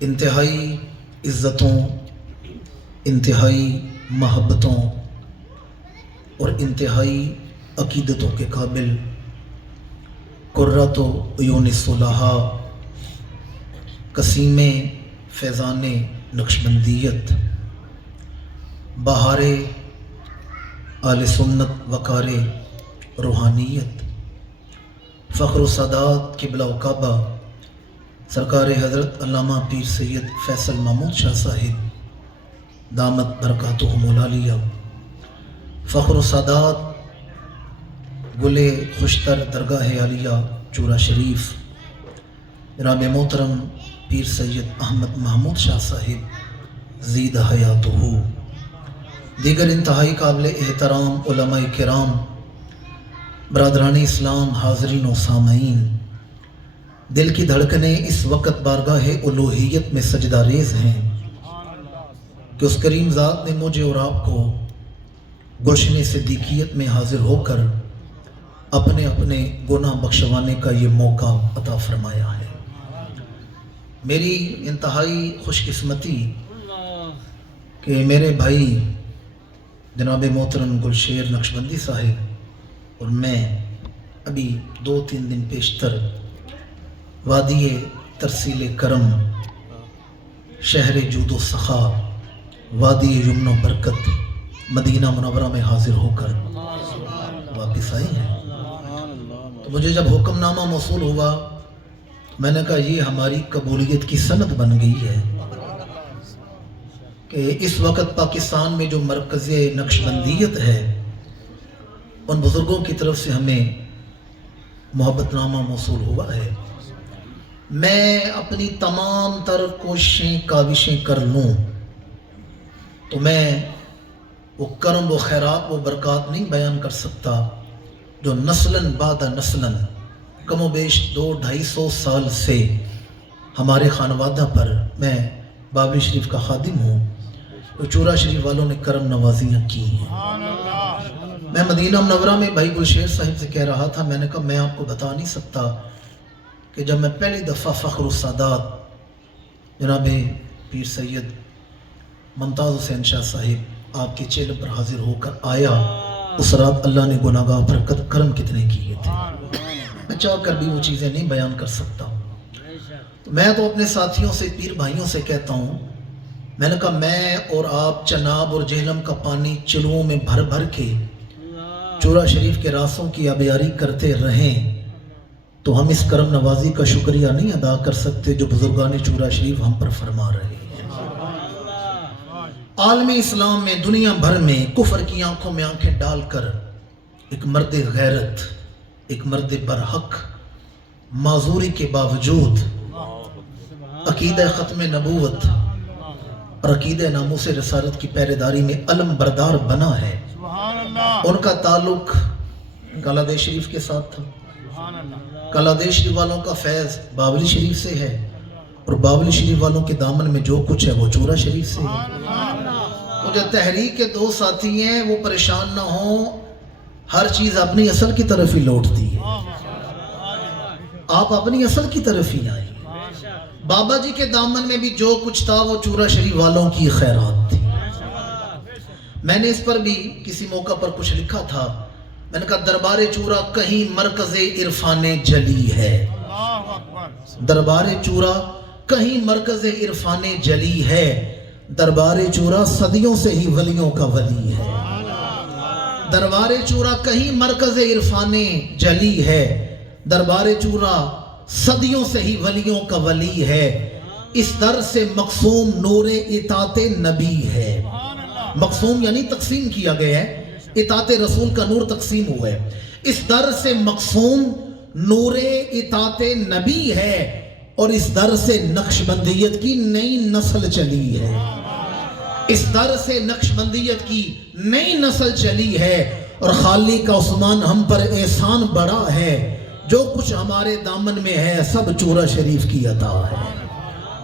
انتہائی عزتوں، انتہائی محبتوں اور انتہائی عقیدتوں کے قابل قرۃ عیون صلحاء قسیم فیضان نقشبندیت، بہار آل سنت وقار روحانیت، فخر و سعادات قبلہ و کعبہ سرکار حضرت علامہ پیر سید فیصل محمود شاہ صاحب دامت برکاتہم العالیہ، فخر و سعادات گل خوشتر درگاہ عالیہ چورا شریف جناب محترم پیر سید احمد محمود شاہ صاحب زید حیاتہ، دیگر انتہائی قابل احترام علماء کرام، برادران اسلام، حاضرین و سامعین، دل کی دھڑکنیں اس وقت بارگاہ الوہیت میں سجدہ ریز ہیں کہ اس کریم ذات نے مجھے اور آپ کو گلشن صدیقیت میں حاضر ہو کر اپنے اپنے گناہ بخشوانے کا یہ موقع عطا فرمایا ہے۔ میری انتہائی خوش قسمتی کہ میرے بھائی جناب محترم گلشیر نقشبندی صاحب اور میں ابھی 2-3 دن پیشتر وادی ترسیل کرم، شہر جود و سخا، وادی یمن و برکت، مدینہ منورہ میں حاضر ہو کر واپس آئے ہیں۔ تو مجھے جب حکم نامہ موصول ہوا میں نے کہا یہ ہماری قبولیت کی سند بن گئی ہے کہ اس وقت پاکستان میں جو مرکز نقشبندیت ہے ان بزرگوں کی طرف سے ہمیں محبت نامہ موصول ہوا ہے۔ میں اپنی تمام تر کوششیں کاوشیں کر لوں تو میں وہ کرم و خیرات و برکات نہیں بیان کر سکتا جو نسلاً بعد نسلاً کم و بیش 200-250 سال سے ہمارے خانوادہ پر، میں بابری شریف کا خادم ہوں، تو چورا شریف والوں نے کرم نوازیاں کی ہیں۔ میں مدینہ منورہ میں بھائی گلشیر صاحب سے کہہ رہا تھا، میں نے کہا میں آپ کو بتا نہیں سکتا کہ جب میں پہلی دفعہ فخر و سعادات جناب پیر سید ممتاز حسین شاہ صاحب آپ کے چہرے پر حاضر ہو کر آیا، اس رات اللہ نے گناہگار پر کرم کتنے کیے تھے، میں چاہ کر بھی وہ چیزیں نہیں بیان کر سکتا۔ میں تو اپنے ساتھیوں سے، پیر بھائیوں سے کہتا ہوں، میں نے کہا میں اور آپ چناب اور جہلم کا پانی چلووں میں بھر بھر کے چورا شریف کے راستوں کی آبیاری کرتے رہیں تو ہم اس کرم نوازی کا شکریہ نہیں ادا کر سکتے جو بزرگان چورا شریف ہم پر فرما رہے ہیں۔ عالم اسلام میں، دنیا بھر میں کفر کی آنکھوں میں آنکھیں ڈال کر ایک مرد غیرت، ایک مرد برحق، معذوری کے باوجود عقیدہ ختم نبوت اور عقیدہ ناموس رسالت کی پہرےداری میں علم بردار بنا ہے۔ ان کا تعلق کالادیش شریف کے ساتھ تھا، کالادیش شریف والوں کا فیض بابری شریف سے ہے اور بابری شریف والوں کے دامن میں جو کچھ ہے وہ چورا شریف سے ہے۔ تو جو تحریک کے دو ساتھی ہیں وہ پریشان نہ ہوں، ہر چیز اپنی اصل کی طرف ہی لوٹتی ہے، آپ اپنی اصل کی طرف ہی آئیں۔ بابا جی کے دامن میں بھی جو کچھ تھا وہ چورا شریف والوں کی خیرات تھی۔ میں نے اس پر بھی کسی موقع پر کچھ لکھا تھا، میں نے کہا دربار چورا کہیں مرکز عرفان جلی ہے، دربار چورا کہیں مرکز عرفان جلی ہے، دربار چورا صدیوں سے ہی ولیوں کا ولی ہے، دربار چورا کہیں مرکز عرفان جلی ہے، دربار چورا صدیوں سے ہی ولیوں کا ولی ہے، اس در سے مقسوم نور اطاعت نبی ہے۔ مقسوم یعنی تقسیم کیا گیا ہے، اطاعت رسول کا نور تقسیم ہوا ہے۔ اس در سے مقسوم نور اطاعت نبی ہے اور اس در سے نقشبندیت کی نئی نسل چلی ہے، اس در سے نقشبندیت کی نئی نسل چلی ہے اور خالق کا عثمان ہم پر احسان بڑا ہے، جو کچھ ہمارے دامن میں ہے سب چورا شریف کی عطا ہے،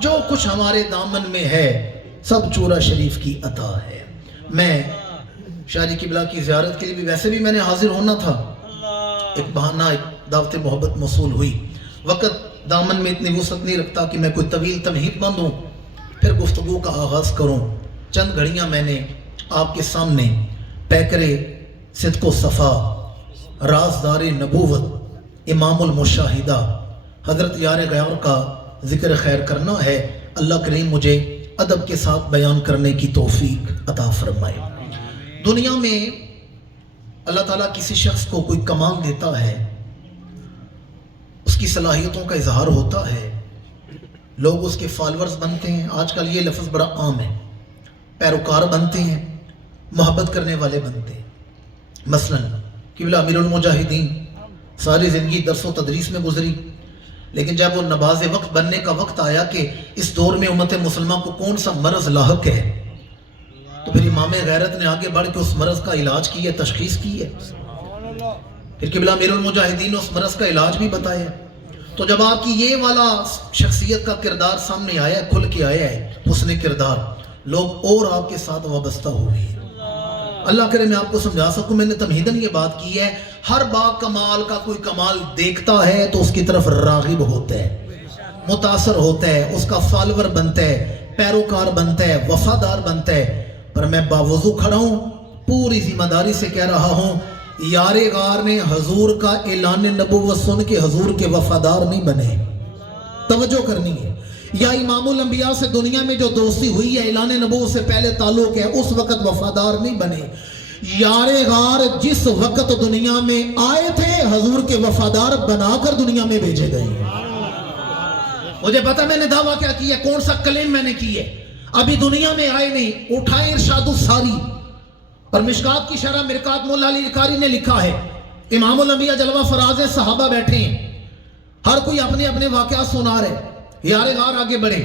جو کچھ ہمارے دامن میں ہے سب چورا شریف کی عطا ہے۔ میں شاہجی قبلہ کی زیارت کے لیے بھی ویسے بھی میں نے حاضر ہونا تھا، ایک بہانہ، ایک دعوت محبت موصول ہوئی، وقت دامن میں اتنی وسعت نہیں رکھتا کہ میں کوئی طویل تمہید باندھوں پھر گفتگو کا آغاز کروں. چند گھڑیاں میں نے آپ کے سامنے پیکرے صدق و صفا، رازدار نبوت، امام المشاہدہ حضرت یار غیار کا ذکر خیر کرنا ہے. اللہ کریم مجھے ادب کے ساتھ بیان کرنے کی توفیق عطا فرمائے. دنیا میں اللہ تعالیٰ کسی شخص کو کوئی کمال دیتا ہے، اس کی صلاحیتوں کا اظہار ہوتا ہے، لوگ اس کے فالورز بنتے ہیں. آج کل یہ لفظ بڑا عام ہے، پیروکار بنتے ہیں، محبت کرنے والے بنتے ہیں. مثلا قبلہ امیر المجاہدین ساری زندگی درس و تدریس میں گزری، لیکن جب وہ نباز وقت بننے کا وقت آیا کہ اس دور میں امت مسلمہ کو کون سا مرض لاحق ہے، تو پھر امام غیرت نے آگے بڑھ کے اس مرض کا علاج کی ہے، تشخیص کی ہے. پھر قبلہ امیر المجاہدین نے اس مرض کا علاج بھی بتایا. تو جب آپ کی یہ والا شخصیت کا کردار سامنے آیا ہے، کھل کے آیا ہے حسن کردار، لوگ اور آپ کے ساتھ وابستہ ہوئے. اللہ کرے میں آپ کو سمجھا سکوں، میں نے تمہیدن یہ بات کی ہے، ہر با کمال کا کوئی کمال دیکھتا ہے تو اس کی طرف راغب ہوتا ہے، متاثر ہوتا ہے، اس کا فالور بنتا ہے، پیروکار بنتا ہے، وفادار بنتا ہے. پر میں باوضو کھڑا ہوں، پوری ذمہ داری سے کہہ رہا ہوں، یار غار نے حضور کا اعلان نبوت سن کے حضور کے وفادار نہیں بنے. توجہ کرنی ہے. یا امام الانبیاء سے دنیا میں جو دوستی ہوئی ہے، اعلان نبوت سے پہلے تعلق ہے، اس وقت وفادار نہیں بنے. یار غار جس وقت دنیا میں آئے تھے حضور کے وفادار بنا کر دنیا میں بھیجے گئے. مجھے پتا میں نے دعویٰ کیا کیا، کون سا کلیم میں نے کی ہے. ابھی دنیا میں آئے نہیں، اٹھائے ارشاد الساری اور مشکات کی شرح مرکات مولا علی القاری نے لکھا ہے. امام الانبیاء جلوہ فراز صحابہ بیٹھے ہیں، ہر کوئی اپنے اپنے واقعات سنا رہے. یار غار آگے بڑھے،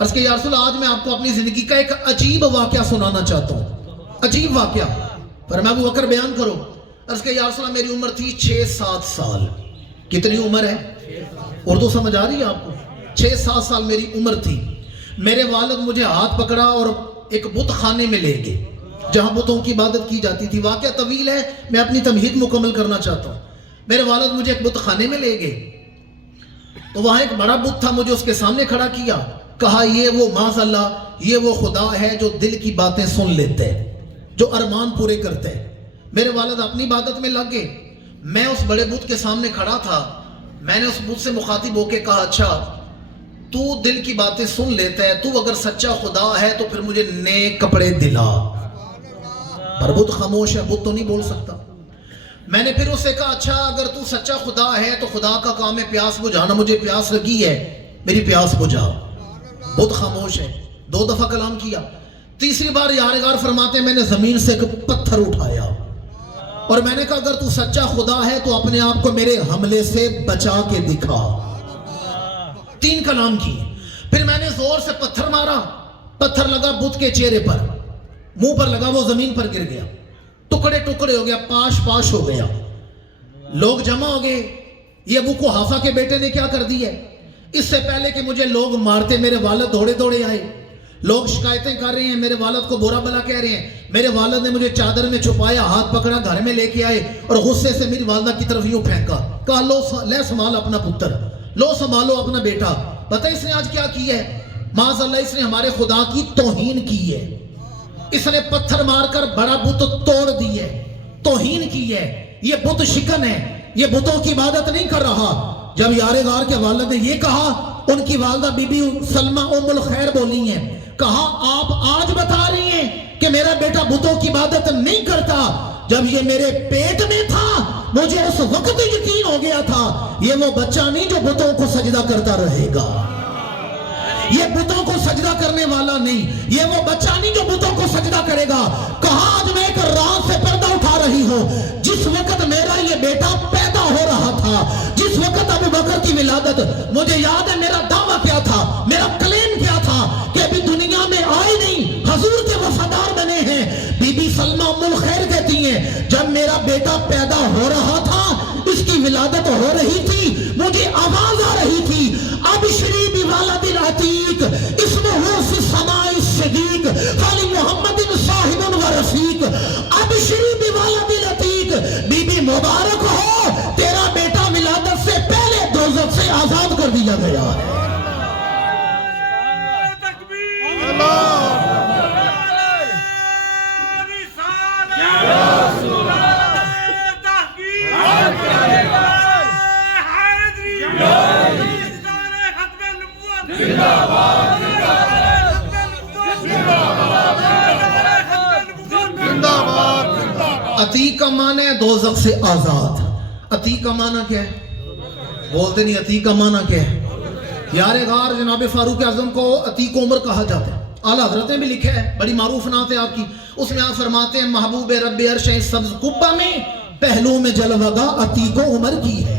عرض کہ یا رسول اللہ، آج میں آپ کو اپنی زندگی کا ایک عجیب واقعہ سنانا چاہتا ہوں. عجیب واقعہ. فرمایا ابو بکر بیان کرو. عرض کہ یا رسول اللہ، میری عمر تھی 6-7 سال. کتنی عمر ہے؟ اردو سمجھ آ رہی ہے آپ کو؟ 6-7 سال میری عمر تھی. میرے والد مجھے ہاتھ پکڑا اور ایک بت خانے میں لے گئے جہاں بتوں کی عبادت کی جاتی تھی. واقعہ طویل ہے، میں اپنی تمہید مکمل کرنا چاہتا ہوں. میرے والد مجھے ایک بت خانے میں لے گئے تو وہاں ایک بڑا بت تھا، مجھے اس کے سامنے کھڑا کیا. کہا یہ وہ معاذ اللہ، یہ وہ خدا ہے جو دل کی باتیں سن لیتے ہے، جو ارمان پورے کرتے ہیں. میرے والد اپنی عبادت میں لگ گئے. میں اس بڑے بت کے سامنے کھڑا تھا. میں نے اس بت سے مخاطب ہو کے کہا، اچھا تو دل کی باتیں سن لیتا ہے، تو اگر سچا خدا ہے تو پھر مجھے نئے کپڑے دلا. پر بت خاموش ہے، بت تو نہیں بول سکتا. میں نے پھر اس سے کہا، اچھا اگر تو سچا خدا ہے تو خدا کا کام ہے پیاس بجھانا، مجھے پیاس لگی ہے، میری پیاس بجھا. بت خاموش ہے. 2 دفعہ کلام کیا. تیسری بار یار غار فرماتے ہیں، میں نے زمین سے ایک پتھر اٹھایا اور میں نے کہا اگر تو سچا خدا ہے تو اپنے آپ کو میرے حملے سے بچا کے دکھا. 3 کلام کیے. پھر میں نے زور سے پتھر مارا، پتھر لگا بت کے چہرے پر، منہ پر لگا، وہ زمین پر گر گیا، ٹکڑے ٹکڑے ہو گیا، پاش ہو گیا. لوگ جمع ہو گئے، یہ ابو قحافہ کے بیٹے نے کیا کر دی ہے. اس سے پہلے کہ مجھے لوگ مارتے میرے والد دوڑے دوڑے آئے. لوگ شکایتیں کر رہے ہیں، میرے والد کو برا بلا کہہ رہے ہیں. میرے والد نے مجھے چادر میں چھپایا، ہاتھ پکڑا، گھر میں لے کے آئے اور غصے سے میری والدہ کی طرف یوں پھینکا. کہا لو لے سنبھال اپنا پتر، لو سنبھالو اپنا بیٹا. پتہ اس نے آج کیا کی ہے؟ معاذ اللہ، اس نے ہمارے خدا کی توہین کی ہے. اس نے پتھر مار کر بڑا بت توڑ دی ہے، توہین کی ہے. یہ بت شکن ہے، یہ بتوں کی عبادت نہیں کر رہا. جب یار غار کے والد نے یہ کہا، ان کی والدہ بی بی سلمہ ام الخیر بولی ہیں. کہا آپ آج بتا رہی ہیں کہ میرا بیٹا بتوں کی عبادت نہیں کرتا. جب یہ میرے پیٹ میں تھا مجھے اس وقت یقین ہو گیا تھا یہ وہ بچہ نہیں جو بتوں کو سجدہ کرتا رہے گا، یہ بتوں کو سجدہ کرنے والا نہیں، یہ وہ بچہ نہیں جو بتوں کو سجدہ کرے گا. کہاں آج میں ایک رات سے پردہ اٹھا رہی ہوں، جس وقت میرا یہ بیٹا پیدا ہو رہا تھا، جس وقت ابو بکر کی ولادت، مجھے یاد ہے میرا دعویٰ کیا تھا، میرا کلیم کیا تھا کہ ابھی دنیا میں آئے نہیں، حضور کے وفادار بنے ہیں. بی بی سلمہ ام الخیر کہتی ہیں جب میرا بیٹا پیدا ہو رہا تھا، اس کی ولادت ہو رہی تھی، مجھے آواز آ رہی تھی، ابشری بولد العتیق اسمہ فی السماء الصدیق خالی محمد صاحب و رفیق. ابشری بولد العتیق، بی بی مبارک ہو، تیرا بیٹا ولادت سے پہلے دوزخ سے آزاد کر عتیق کا معنی ہے دوزخ سے آزاد. عتیق کا معنی کیا ہے؟ بولتے نہیں. عتیق کا معنی کیا ہے؟ یار غار جناب فاروق اعظم کو عتیق عمر کہا جاتا ہے. اعلیٰ حضرت نے بھی لکھا ہے, بڑی معروف نعت ہے آپ کی. اس میں آپ فرماتے ہیں محبوب رب عرش سبز قبہ میں پہلو میں جلوگا عتیق عمر کی ہے.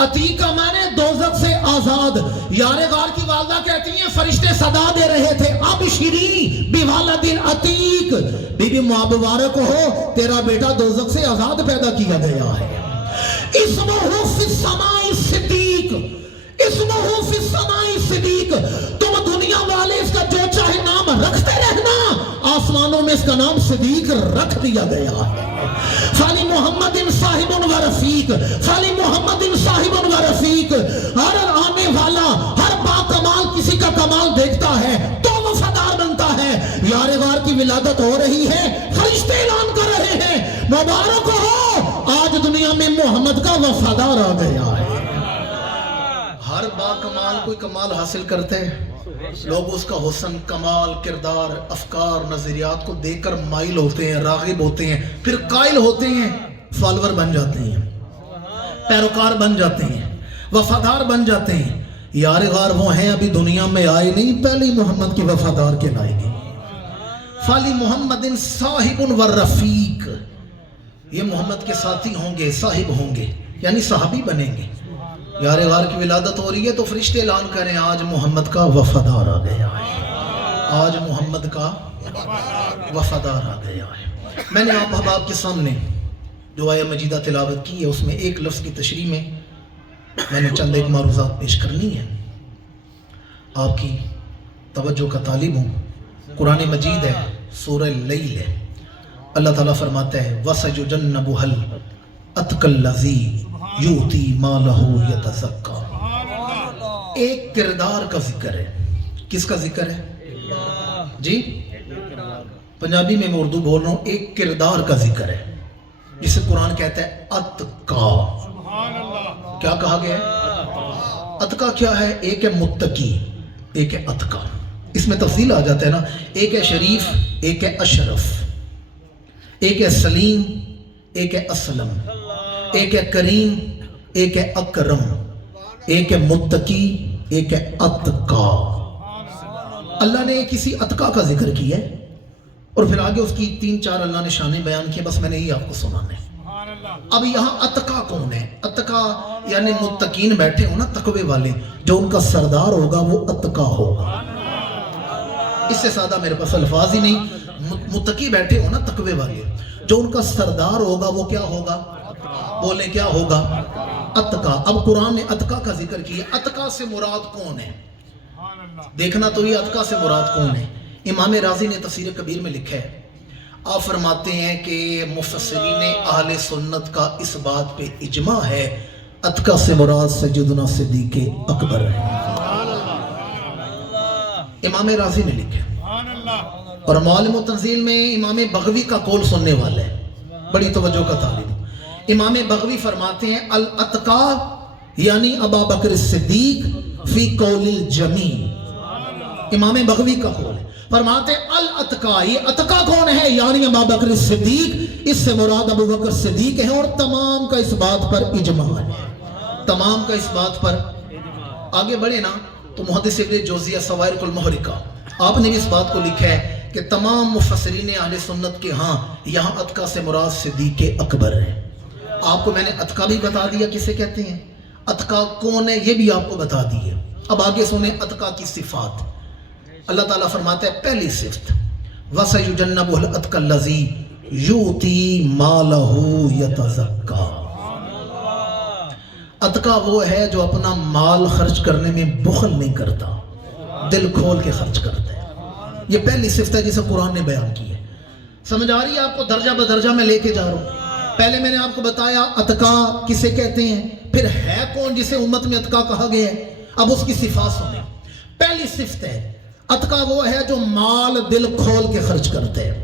عتیق کا معنی دوزخ سے آزاد. یار غار کی والدہ کہتی ہیں فرشتے صدا دے رہے تھے اب شیری بوالد عتیق, بی بی مبارک ہو تیرا بیٹا دوزخ سے آزاد پیدا کیا گیا ہے. اسمہ فی السماء صدیق, اسمہ فی السماء صدیق. تم دنیا والے اس کا جو چاہے نام رکھتے رہنا, آسمانوں میں اس کا نام صدیق رکھ دیا گیا ہے. فالی محمد صاحب و رفیق, فالی محمد صاحب و رفیق. ہر آنے والا ہر با کمال کسی کا کمال دیکھتا ہے تو وفادار بنتا ہے. یار غار کی ولادت ہو رہی ہے, فرشتے اعلان کر رہے ہیں مبارک ہو آج دنیا میں محمد کا وفادار آ گیا ہے. ہر با کمال کوئی کمال حاصل کرتے ہیں, لوگ اس کا حسن, کمال, کردار, افکار, نظریات کو دیکھ کر مائل ہوتے ہیں, راغب ہوتے ہیں, پھر قائل ہوتے ہیں, فالور بن جاتے ہیں, پیروکار بن جاتے ہیں, وفادار بن جاتے ہیں. یار غار وہ ہیں ابھی دنیا میں آئے نہیں, پہلے محمد کے وفادار کے لائے گے. فالی محمد صاحب و رفیق, یہ محمد کے ساتھی ہوں گے, صاحب ہوں گے, یعنی صحابی بنیں گے. یار غار کی ولادت ہو رہی ہے تو فرشتے اعلان کریں آج محمد کا وفادار آ گیا ہے, آج محمد کا وفادار آ گیا ہے. میں نے آپ احباب کے سامنے جو آیہ مجیدہ تلاوت کی ہے اس میں ایک لفظ کی تشریح میں نے چند ایک معروضات پیش کرنی ہے, آپ کی توجہ کا طالب ہوں. قرآن مجید ہے, سورہ اللیل ہے. اللہ تعالیٰ فرماتا ہے وَسَيُجَنَّبُهَا الْأَتْقَى الَّذِي یوتی مالہ یتزکا. ایک کردار کا ذکر ہے. کس کا ذکر ہے جی؟ پنجابی میں اردو بول رہا ہوں. ایک کردار کا ذکر ہے جسے قرآن کہتا ہے اتقا. کیا کہا گیا ہے؟ اتقا کیا ہے؟ ایک ہے متقی, ایک ہے اتقا. اس میں تفصیل آ جاتا ہے نا. ایک ہے شریف, ایک ہے اشرف, ایک ہے سلیم, ایک ہے اسلم, ایک ہے کریم, ایک ہے اکرم, ایک ہے متقی, ایک ہے اتقا. اللہ نے کسی اتقا کا ذکر کیا ہے اور پھر آگے اس کی 3-4 اللہ نے شانیں بیان کی, بس میں نے یہ آپ کو سنانا ہے. اب یہاں اتقا کون ہے؟ اتقا یعنی متقین بیٹھے ہو نا, تقوی والے, جو ان کا سردار ہوگا وہ اتقا ہوگا. اس سے سادہ میرے پاس الفاظ ہی نہیں. متقی بیٹھے ہو نا, تقوی والے, جو ان کا سردار ہوگا وہ کیا ہوگا؟ بولے کیا ہوگا؟ اتقا. اب قرآن نے اتقا کا ذکر کیا. اتقا سے مراد کون ہے؟ دیکھنا تو یہ اتقا سے مراد کون ہے. امام راضی نے تفسیر کبیر میں لکھا ہے, آپ فرماتے ہیں کہ مفسرین اہل سنت کا اس بات پہ اجماع ہے اتقا سے مراد سیدنا صدیق اکبر ہے. امام راضی نے لکھا. اور معالم و تنزیل میں امام بغوی کا قول سننے والا ہے, بڑی توجہ کا طالب. امام بغوی فرماتے ہیں الاتقا یعنی ابا بکر الصدیق فی قول الجمیع. امام بغوی کا قول ہے, فرماتے ہیں الاتقا, یہ اتقا کون ہے؟ یعنی ابا بکر الصدیق. اس سے مراد ابو بکر صدیق ہے اور تمام کا اس بات پر اجماع ہے, تمام کا اس بات پر. آگے بڑھے نا تو محدث ابن جوزیہ سوائرق المحرقہ, آپ نے بھی اس بات کو لکھا ہے کہ تمام مفسرین اہل سنت کے ہاں یہاں اتقا سے مراد صدیق اکبر ہے. آپ کو میں نے اتقا بھی بتا دیا کسے کہتے ہیں, اتقا کون ہے یہ بھی آپ کو بتا دیا. اب آگے سنیں اتقا کی صفات. اللہ تعالیٰ فرماتا ہے پہلی صفت وَسَيُجَنَّبُهُ الْأَتْقَى الَّذِي يُؤْتِي مَالَهُ يَتَزَكَّى. اتقا وہ ہے جو اپنا مال خرچ کرنے میں بخل نہیں کرتا, دل کھول کے خرچ کرتا ہے. یہ پہلی صفت ہے جسے قرآن نے بیان کی ہے. سمجھ آ رہی ہے آپ کو؟ درجہ بدرجہ میں لے کے جا رہا ہوں. پہلے میں نے آپ کو بتایا اتقا کسے کہتے ہیں, پھر ہے کون جسے امت میں اتقا کہا گیا ہے. اب اس کی صفات سنیں. پہلی صفت ہے اتقا وہ ہے جو مال دل کھول کے خرچ کرتے ہیں.